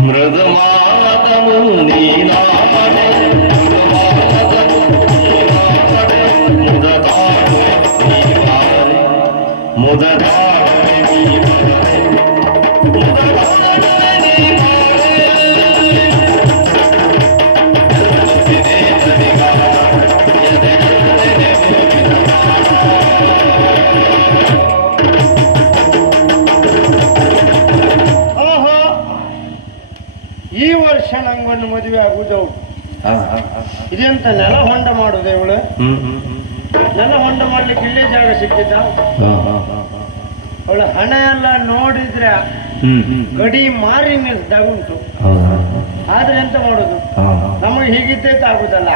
మృదుమాతము నీ నాటే మృదుమాతము నీ నాటే ನಂಗೊಂದು ಮದುವೆ ಆಗುದು ಹೌದು. ಹಾ ಹಾ ಹಾ. ಇದೆಂತ ನೆಲ ಹೊಂಡ ಮಾಡುದು ಇವಳು? ನೆಲ ಹೊಂಡ ಮಾಡ್ಲಿಕ್ಕೆ ಇಲ್ಲೇ ಜಾಗ ಸಿಕ್ಕಿದ್ದ? ಅವಳ ಹಣ ಎಲ್ಲ ನೋಡಿದ್ರೆ ಗಡಿ ಮಾರಿ ನಿಲ್ಸ್ದಾಗ ಉಂಟು. ಆದ್ರೆ ಎಂತ ಮಾಡುದು? ನಮಗೆ ಹೀಗಿದ್ದೆ ಆಗುದಲ್ಲ.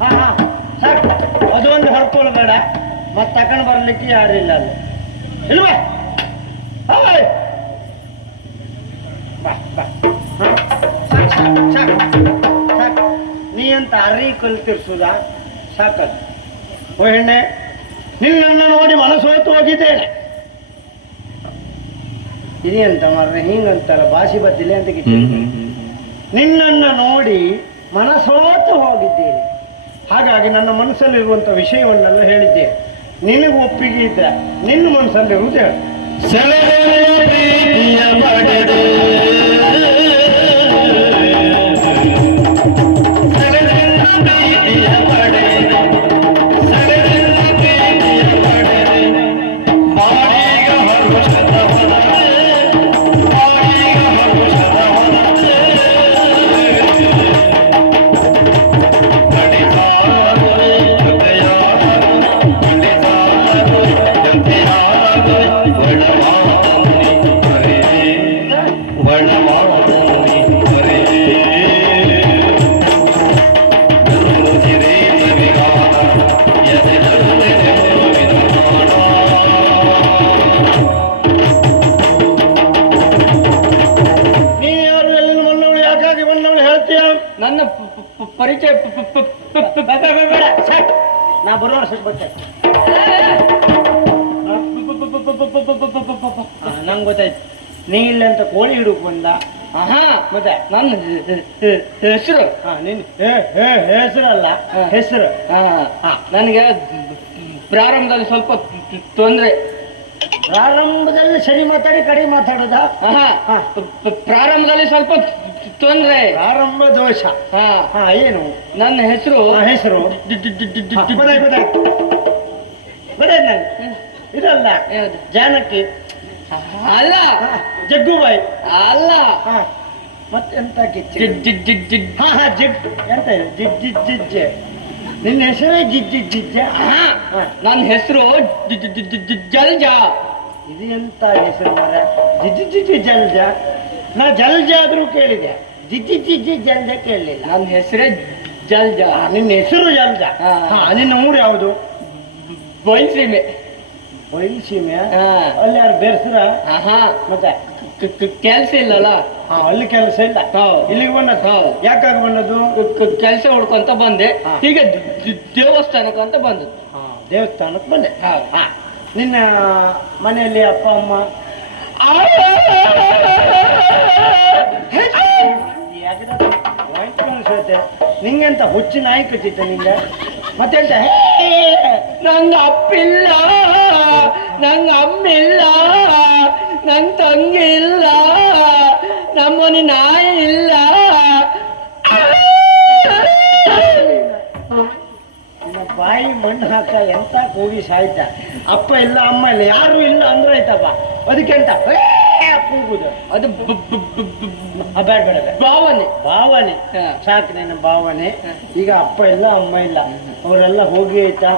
ಹಾ ಹಾ. ಸಾಕು. ಅದೊಂದು ಹೊಡ್ಕೊಳ್ಬೇಡ ಮತ್ತೆ ತಕೊಂಡು ಬರ್ಲಿಕ್ಕೆ ಯಾರಿಲ್ಲ ಅಲ್ಲಿ. ಇಲ್ವಾ? ನೀ ಅಂತ ಅರಿ ಕಲ್ತಿರ್ಸುದ? ಸಾಕದು. ಓ ಹೆಣ್ಣೆ ನಿನ್ನನ್ನು ನೋಡಿ ಮನಸ್ಸು ಹೊತ್ತು ಹೋಗಿದ್ದೇನೆ. ಇದೆಂತ ಮಾರ್ರೆ ಹಿಂಗಂತಾರ ಭಾಷೆ ಬದ್ದಿಲ್ಲ ಅಂತ ನಿನ್ನನ್ನ ನೋಡಿ ಮನಸೋತು ಹೋಗಿದ್ದೇನೆ. ಹಾಗಾಗಿ ನನ್ನ ಮನಸ್ಸಲ್ಲಿರುವಂತ ವಿಷಯವನ್ನೆಲ್ಲ ಹೇಳಿದ್ದೆ ನಿನಗೆ ಒಪ್ಪಿಗೆ ಇದ್ದ ನಿನ್ನ ಮನಸ್ಸಲ್ಲಿರುವುದು ಹೇಳು. ಪರಿಚಯ ಬೇಡ. ನಾ ಬರೋ ವರ್ಷಕ್ಕೆ ನಂಗೆ ಗೊತ್ತಾಯ್ತು. ನೀ ಇಲ್ಲ ಅಂತ ಕೋಳಿ ಹಿಡುಕ್ ಬಂದ. ಆಹಾ. ಮತ್ತೆ ನನ್ನ ಹೆಸರು? ಹಾ ನಿನ್ ಹೆಸರಲ್ಲ. ಹೆಸರು. ಹಾ ನನಗೆ ಪ್ರಾರಂಭದಲ್ಲಿ ಸ್ವಲ್ಪ ತೊಂದರೆ. ಪ್ರಾರಂಭದಲ್ಲಿ ಸರಿ ಮಾತಾಡಿ ಕಡಿಮೆ ಮಾತಾಡೋದ? ಪ್ರಾರಂಭದಲ್ಲಿ ಸ್ವಲ್ಪ ತೊಂದರೆ ಪ್ರಾರಂಭ ದೋಷ ಹಾ ಹಾ ಏನು ನನ್ನ ಹೆಸರು ಹೆಸರು ನಾನು ಇದಲ್ಲ? ಜಾನಕಿ ಅಲ್ಲ ಜಗ್ಗು ಜಗ್ಗುಬಾಯಿ ಅಲ್ಲ ಹಾ ಮತ್ತೆಂತ ಹಾ ಹಾ ಎಂತ ಜಿಜ್ಜೆ ನಿನ್ನ ಹೆಸರೇ ಜಿಜ್ಜಿ ಜಿಜ್ಜೆ ಹಾ. ನನ್ನ ಹೆಸರು ಜಲ್ಜಾ ಇದು ಎಂತ ಹೆಸರು ಮರ ಜಿಜ್ಜಿ ಜಿಜ್ಜಿ ಜಲ್ಜ ನಾ ಜಲ್ಜ ಆದ್ರೂ ಕೇಳಿದೆ. ಜಿಜ್ಜಿ ಜಿಜ್ಜಿ ಜಲ್ಜ ಕೇಳಲಿಲ್ಲ. ನನ್ನ ಹೆಸರೇ ಜಲ್ಜ. ನಿನ್ನ ಹೆಸರು ಜಲ್ಜ? ಹಾ. ಹಾ ನಿನ್ನ ಊರು ಯಾವುದು? ಬಯಲ್ಸೀಮೆ. ಬಯಲುಸೀಮೆ? ಹಾ. ಅಲ್ಲಿ ಯಾರು ಬೆರ್ಸ್ರ? ಆಹಾ. ಮತ್ತೆ? ಕೆಲಸ ಇಲ್ಲಲ್ಲ? ಹಾ ಅಲ್ಲಿ ಕೆಲಸ ಇಲ್ಲ. ಹೌದು. ಇಲ್ಲಿಗೆ ಬಂದದ್ದು? ಹೌದು. ಯಾಕಾಗಿ ಬಂದದ್ದು? ಕೆಲಸ ಹುಡ್ಕೊಂತ ಬಂದೆ. ಹಾ. ಹೀಗೆ ದ- ದ- ದೇವಸ್ಥಾನಕ್ಕೆ ಅಂತ ಬಂದದ್ದು. ಹಾ ದೇವಸ್ಥಾನಕ್ಕೆ ಬಂದೆ. ಹಾ. ನಿನ್ನ ಮನೆಯಲ್ಲಿ ಅಪ್ಪ ಅಮ್ಮ? ವಾಯ್ಸ್ ನಿಂಗೆಂತ ಹುಚ್ಚು ನಾಯಿ ಕಚ್ಚಿತ್ತೆ ನಿಂಗೆ? ಮತ್ತೆಂತ? ನಂಗ ಅಪ್ಪಿಲ್ಲ, ನಂಗ ಅಮ್ಮಿಲ್ಲ ನನ್ನ ತಂಗಿ ಇಲ್ಲ ನಮ್ಮನೆ ನಾಯಿ ಇಲ್ಲ. ಬಾಯಿ ಮಣ್ಣು ಹಾಕ ಎಂತ ಕೂಗಿ ಸಾಯ್ತ? ಅಪ್ಪ ಇಲ್ಲ, ಅಮ್ಮ ಇಲ್ಲ, ಯಾರು ಇಲ್ಲ ಅಂದ್ರೆ ಆಯ್ತಪ್ಪ. ಅದಕ್ಕೆ ಅಂತ ಹೇ ಕೂಗುದು ಅದು ಬೇಡ ಬೇಡ ಭಾವನೆ. ಭಾವನೆ. ಸಾಕು ನನ್ನ ಭಾವನೆ. ಈಗ ಅಪ್ಪ ಇಲ್ಲ ಅಮ್ಮ ಇಲ್ಲ. ಅವರೆಲ್ಲ ಹೋಗಿ ಆಯ್ತಾ.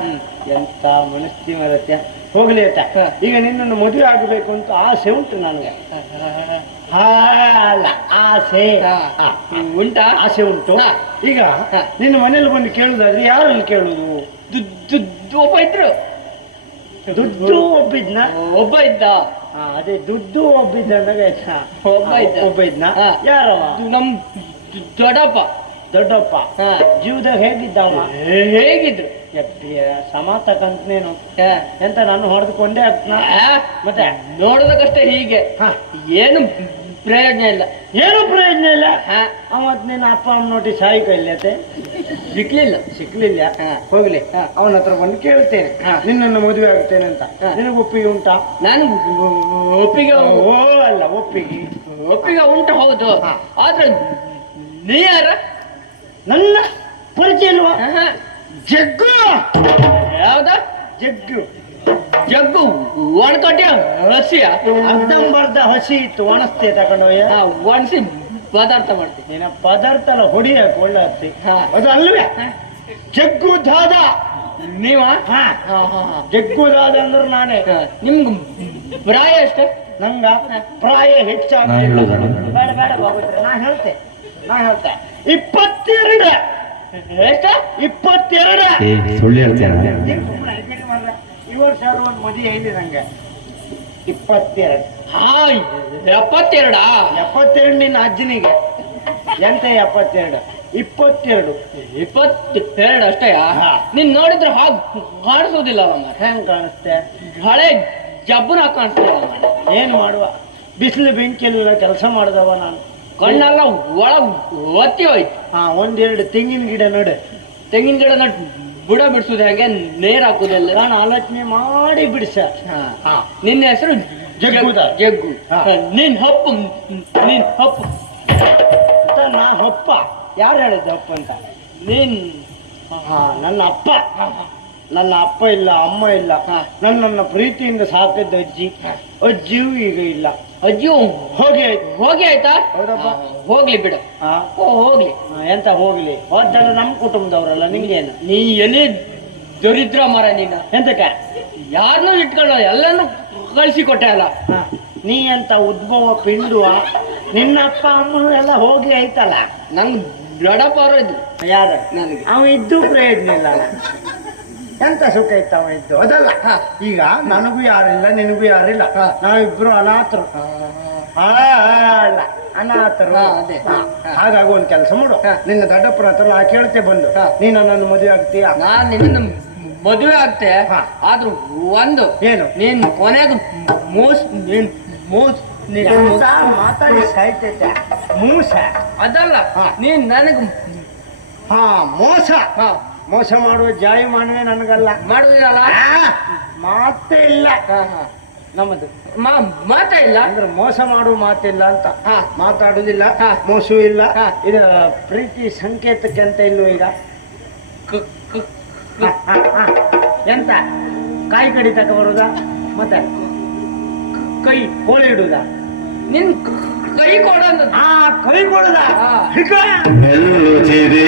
ಎಂತ ಮನಸ್ಥಿತಿ ಮರತ್ಯ ಹೋಗ್ಲಿ ಆಯ್ತಾ? ಈಗ ನಿನ್ನನ್ನು ಮದುವೆ ಆಗಬೇಕು ಅಂತ ಆಸೆ ಉಂಟು ನನಗೆ. ಅಲ್ಲ ಆಸೆ. ಉಂಟಾ? ಆಸೆ ಉಂಟು. ಈಗ ನಿನ್ನ ಮನೇಲಿ ಬಂದು ಕೇಳುದಾದ್ರೆ ಯಾರಲ್ಲಿ ಕೇಳುದು? ಒಬ್ಬ ಇದ್ರು. ದುಡ್ಡು ಒಬ್ಬಿದ್ನ? ಒಬ್ಬ ಇದ್ದ. ಅದೇ ದುಡ್ಡು ಒಬ್ಬಿದ್ದ ಅಂದಾಗ ಆಯ್ತಾ ಒಬ್ಬ ಇದ್ದ. ಒಬ್ಬ ಇದ್ನ ಯಾರ? ಯಾರವ ಇದು ನಮ್ ದೊಡ್ಡಪ್ಪ. ದೊಡ್ಡಪ್ಪ? ಹಾ. ಜೀವದಾಗ ಹೇಗಿದ್ದವ ಹೇ- ಹೇಗಿದ್ರು. ನೀನು ಆ, ಎಂತ ನಾನು ಹೊಡೆದುಕೊಂಡೇ ಆಗ್ತನ? ಆ, ಮತ್ತೆ? ನೋಡೋದಕ್ಕಷ್ಟೇ ಹೀಗೆ. ಹ. ಏನು ಪ್ರಯೋಜನ ಇಲ್ಲ. ಏನು ಪ್ರಯೋಜನ ಇಲ್ಲ? ಆ ಅವತ್ ನಿನ್ನ ಅಪ್ಪ ಅಮ್ಮ ನೋಡಿ ಸಾಯಿ ಕೈಲತೆ ಸಿಕ್ಲಿಲ್ಲ ಸಿಕ್ಲಿಲ್ಲ. ಹೋಗ್ಲಿ. ಅವನ ಹತ್ರ ಬಂದು ಕೇಳ್ತೇನೆ. ನಿನ್ನನ್ನು ಮದುವೆ ಆಗ್ತೇನೆ ಅಂತ. ನಿನಗೆ ಒಪ್ಪಿಗೆ ಉಂಟಾ? ನಾನು ಒಪ್ಪಿಗೆ ಓ ಅಲ್ಲ ಒಪ್ಪಿಗೆ. ಒಪ್ಪಿಗೆ ಉಂಟು ಹೌದು. ಆದ್ರೆ ನೀ ಯಾರ? ನನ್ನ ಪರಿಚಯ ಆಹಾ. ಜಗ್ಗು! ಯಾವ್ದ? ಜಗ್ಗು. ಜಗ್ಗು. ಒಣಕೊಟ್ಟೆ ಹಸಿಯ? ಅರ್ಧಂಬರ್ಧ ಹಸಿ ಇತ್ತು ಒಣಸ್ತೆ ತಗೊಂಡೋಯ್ಯ. ಒಣಸಿ. ಪದಾರ್ಥ ಮಾಡ್ತೀನಿ ಏನ ಪದಾರ್ಥ ಎಲ್ಲ ಹೊಡಿಯಕ್ ಒಳ್ಳೆ ಹತ್ತಿ ಹಾ. ಅದು ಅಲ್ವೇ ಜಗ್ಗು ದಾದ ನೀವ? ಹಾ. ಹಾ ಹಾ ಹಾ. ಜಗ್ಗು ದಾದ ಅಂದ್ರೆ ನಾನೇ. ನಿಮ್ಗೆ ಪ್ರಾಯ ಎಷ್ಟು? ನಂಗ ಪ್ರಾಯ ಹೆಚ್ಚಾಗ ನಾ ಬೇಡ ಬೇಡ ಬಾಬುತ್ರೆ ನಾ ಹೇಳ್ತೆ. ನಾ ಹೇಳ್ತೆ. ಇಪ್ಪತ್ತೆರಡು. ಎಷ್ಟ? ಇಪ್ಪತ್ತೆರಡು. ಸುಳ್ಳು ಹೇಳ್ತೇನೆ ಈ ವರ್ಷ ಒಂದು ಮದುವೆ ಐತಿ ನಂಗೆ? ಇಪ್ಪತ್ತೆರಡು ಹಾ ಎಪ್ಪತ್ತೆರಡಾ? ಎಪ್ಪತ್ತೆರಡು ನಿನ್ನ ಅಜ್ಜನಿಗೆ. ಎಂತ ಎಪ್ಪತ್ತೆರಡು? ಇಪ್ಪತ್ತೆರಡು. ಇಪ್ಪತ್ತೆರಡು ಅಷ್ಟೇ ಆಹಾ ನೀನ್ ನೋಡಿದ್ರೆ ಹಾಗೆ ಕಾಣಿಸೋದಿಲ್ಲ ಹೆಂಗ್ ಕಾಣಿಸ್ತೆ? ಹಳೆ ಜಬ್ಬನ ಕಾಣಿಸ್ತಾ. ಏನು ಮಾಡುವ? ಬಿಸಿಲು ಬೆಂಕಿಯಲ್ಲ ಕೆಲಸ ಮಾಡಿದವ ನಾನು. ಕಣ್ಣೆಲ್ಲ ಒಳ ಒತ್ತಿ ಹೋಯ್ತು. ಹಾ ಒಂದೆರಡು ತೆಂಗಿನ ಗಿಡ ನೋಡು. ತೆಂಗಿನ ಗಿಡ ನಟ್ ಬುಡ ಬಿಡಿಸೋದು ಹೇಗೆ? ನೇರ್ ಹಾಕೋದಲ್ಲ. ನಾನು ಆಲೋಚನೆ ಮಾಡಿ ಬಿಡಿಸ ನಿನ್ನ ಹೆಸರು ಜಗ್ಗುದ. ಜಗ್ಗು. ನೀನ್ ಹಪ್ಪು ನೀನ್ ಹಪ್ಪು. ಅಂತ ನಾ ಹಪ್ಪ. ಯಾರು ಹೇಳಿದ್ದೆ ಹಪ್ಪ ಅಂತ? ನೀನ್ ಹಾ ನನ್ನ ಅಪ್ಪ. ನನ್ನ ಅಪ್ಪ ಇಲ್ಲ ಅಮ್ಮ ಇಲ್ಲ. ನನ್ನನ್ನ ಪ್ರೀತಿಯಿಂದ ಸಾಕಿದ್ದ ಅಜ್ಜಿ. ಅಜ್ಜಿಯೂ ಈಗ ಇಲ್ಲ. ಅಜ್ಜಿ ಹೋಗಿ ಆಯ್ತು. ಹೋಗಿ ಆಯ್ತಾ? ಹೌದಪ್ಪ. ಹೋಗ್ಲಿ ಬಿಡು. ಓ ಹೋಗ್ಲಿ. ಎಂತ ಹೋಗ್ಲಿ? ಹೋದ್ದಲ್ಲ ನಮ್ಮ ಕುಟುಂಬದವರಲ್ಲ ನಿಮ್ಗೇನು ನೀ ಎಲ್ಲಿ ದರಿದ್ರ ಮರ ನೀನು? ಎಂತಕ್ಕೆ ಯಾರನ್ನೂ ಇಟ್ಕೊಳ್ಳೋ ಎಲ್ಲಾನು ಕಳಿಸಿ ಕೊಟ್ಟೆ ಅಲ್ಲ ನೀ ಅಂತ ಉದ್ಭವ ಪಿಂಡುವ? ನಿನ್ನ ಅಪ್ಪ ಅಮ್ಮ ಎಲ್ಲ ಹೋಗಿ ಆಯ್ತಲ್ಲ? ನಂಗ್ ದೊಡ್ಡಪ್ಪ ಅವರು ಇದ್ರು. ಯಾರ? ನನಗೆ. ಅವ ಇದ್ದು ಪ್ರಯೋಜನ ಇಲ್ಲ. ಎಂತ ಸುಖ ಇತ್ತವ ಇದ್ದು? ಅದಲ್ಲ. ಈಗ ನನಗೂ ಯಾರಿಲ್ಲ ನಿನಗೂ ಯಾರಿಲ್ಲ. ನಾವಿಬ್ರು ಅನಾಥರು. ಅಲ್ಲ ಅನಾಥರು. ಹಾಗಾಗಿ ಒಂದು ಕೆಲಸ ಮಾಡು. ನಿನ್ನ ದೊಡ್ಡಪ್ಪನ ಹತ್ರ ನಾ ಕೇಳ್ತೆ ಬಂದು. ಹಾ. ನನ್ನ ಮದುವೆ ಆಗ್ತೀಯ? ನಾನು ನಿನ್ನ ಮದುವೆ ಆಗ್ತೆ. ಆದ್ರೂ ಒಂದು ಏನು? ನೀನ್ ಕೊನೆಗೆ ಮೂಸ್ ನೀನ್ ಮೂಸ್ ನೀನ್ ಮಾತಾಡಿ ಸಾಯ್ತೈತೆ? ಮೂಸ? ಅದಲ್ಲ ಹಾ. ನೀನ್ ನನಗ ಹಾ ಮೋಸ? ಹಾ, ಮೋಸ ಮಾಡುವ ಜಾಯಿ ಮಾನವೇ ನನಗಲ್ಲ. ಮಾಡುದಿಲ್ಲ ಆ, ಮಾತೇ ಇಲ್ಲ. ನಮ್ಮದು. ಮಾ- ಮಾತೇ ಇಲ್ಲ? ಅಂದ್ರೆ ಮೋಸ ಮಾಡುವ ಮಾತಿಲ್ಲ ಅಂತ. ಮಾತಾಡುದಿಲ್ಲ. ಮೋಸವೂ ಇಲ್ಲ. ಇದು ಪ್ರೀತಿ ಸಂಕೇತಕ್ಕೆ ಅಂತ ಇಲ್ವೋ ಈಗ. ಎಂತ? ಕಾಯಿ ಕಡಿ ತಕ ಬರುದ? ಮತ್ತೆ? ಕೈ ಕೋಳಿ ಇಡುದ? ನಿನ್ ಕೈ ಕೊಡ ಆ ಕೈ ಕೊಡುದ. ಮೆಲ್ಲುತ್ತಿದೆ